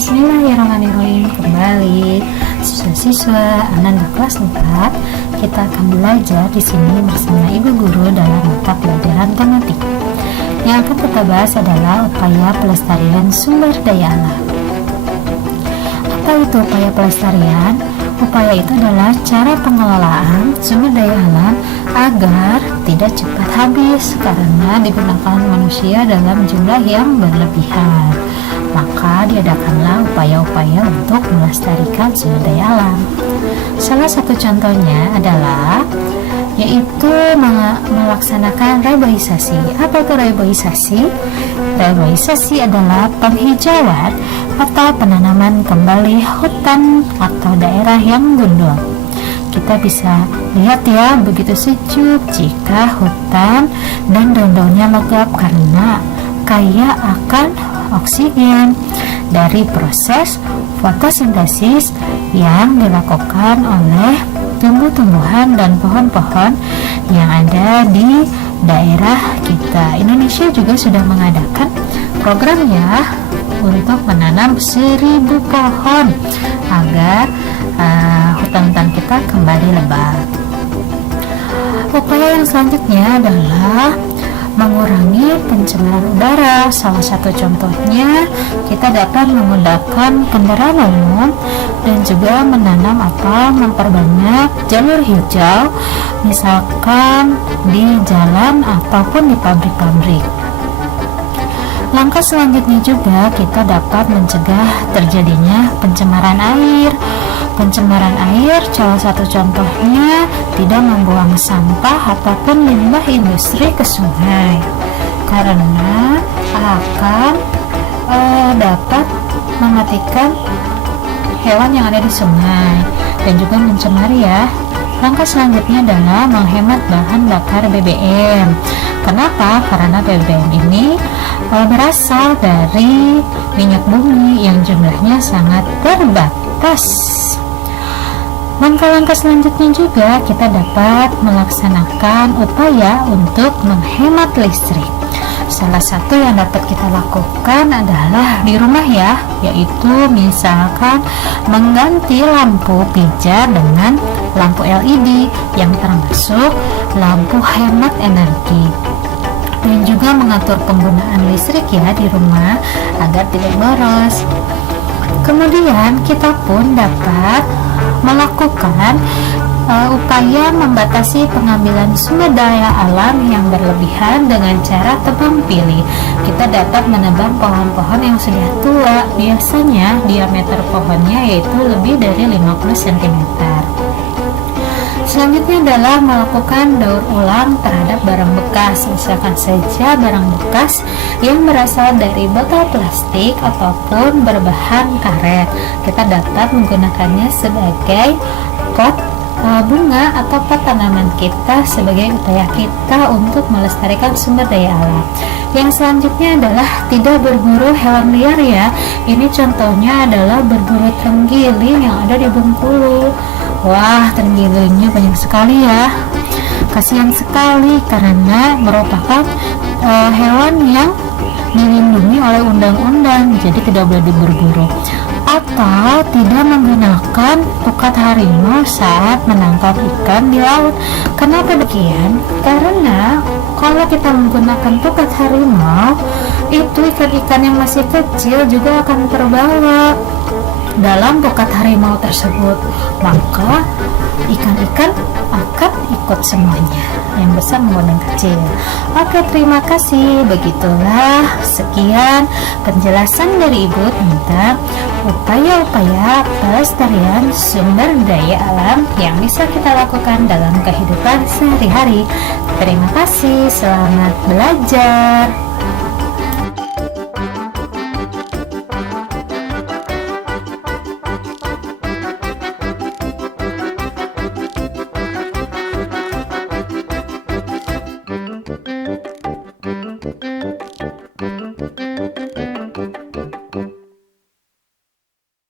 Bismillahirrahmanirrahim. Kembali siswa-siswa Ananda kelas 4, kita akan belajar di sini bersama Ibu Guru dalam mata pelajaran tematik. Yang akan kita bahas adalah upaya pelestarian sumber daya alam. Apa itu upaya pelestarian? Upaya itu adalah cara pengelolaan sumber daya alam agar tidak cepat habis karena digunakan manusia dalam jumlah yang berlebihan. Maka diadakanlah upaya-upaya untuk melestarikan sumber daya alam. Salah satu contohnya adalah yaitu melaksanakan reboisasi. Apa itu reboisasi? Reboisasi adalah penghijauan atau penanaman kembali hutan atau daerah yang gundul. Kita bisa lihat ya, begitu sejuk jika hutan dan daun-daunnya lenyap karena kaya akan oksigen dari proses fotosintesis yang dilakukan oleh tumbuh-tumbuhan dan pohon-pohon yang ada di daerah kita. Indonesia juga sudah mengadakan program ya untuk menanam 1000 pohon agar hutan-hutan kita kembali lebat. Upaya yang selanjutnya adalah mengurangi pencemaran udara. Salah satu contohnya kita dapat menggunakan kendaraan umum dan juga menanam atau memperbanyak jalur hijau, misalkan di jalan ataupun di pabrik-pabrik. Langkah selanjutnya juga kita dapat mencegah terjadinya pencemaran air. Pencemaran air salah satu contohnya tidak membuang sampah ataupun limbah industri ke sungai karena akan dapat mematikan hewan yang ada di sungai dan juga mencemari ya. Langkah selanjutnya adalah menghemat bahan bakar BBM. Kenapa? Karena BBM ini berasal dari minyak bumi yang jumlahnya sangat terbatas. Langkah-langkah selanjutnya juga kita dapat melaksanakan upaya untuk menghemat listrik. Salah satu yang dapat kita lakukan adalah di rumah ya, yaitu misalkan mengganti lampu pijar dengan lampu LED yang termasuk lampu hemat energi. Dan juga mengatur penggunaan listrik ya di rumah agar tidak boros. Kemudian kita pun dapat melakukan upaya membatasi pengambilan sumber daya alam yang berlebihan dengan cara tebang pilih. Kita dapat menebang pohon-pohon yang sudah tua, biasanya diameter pohonnya yaitu lebih dari 50 cm. Selanjutnya adalah melakukan daur ulang terhadap barang bekas, misalkan saja barang bekas yang berasal dari botol plastik ataupun berbahan karet. Kita dapat menggunakannya sebagai pot bunga atau pot tanaman kita sebagai upaya kita untuk melestarikan sumber daya alam. Yang selanjutnya adalah tidak berburu hewan liar ya. Ini contohnya adalah berburu terenggiling yang ada di Bengkulu. Wah, tenggilingnya banyak sekali ya. Kasihan sekali karena merupakan hewan yang dilindungi oleh undang-undang, jadi tidak boleh diburu-buru. Atau tidak menggunakan pukat harimau saat menangkap ikan di laut. Kenapa demikian? Karena kalau kita menggunakan pukat harimau, itu ikan-ikan yang masih kecil juga akan terbawa dalam pukat harimau tersebut, maka ikan-ikan akan ikut semuanya, yang besar maupun yang kecil. Oke, terima kasih. Begitulah sekian penjelasan dari Ibu tentang upaya-upaya pelestarian sumber daya alam yang bisa kita lakukan dalam kehidupan sehari-hari. Terima kasih, selamat belajar.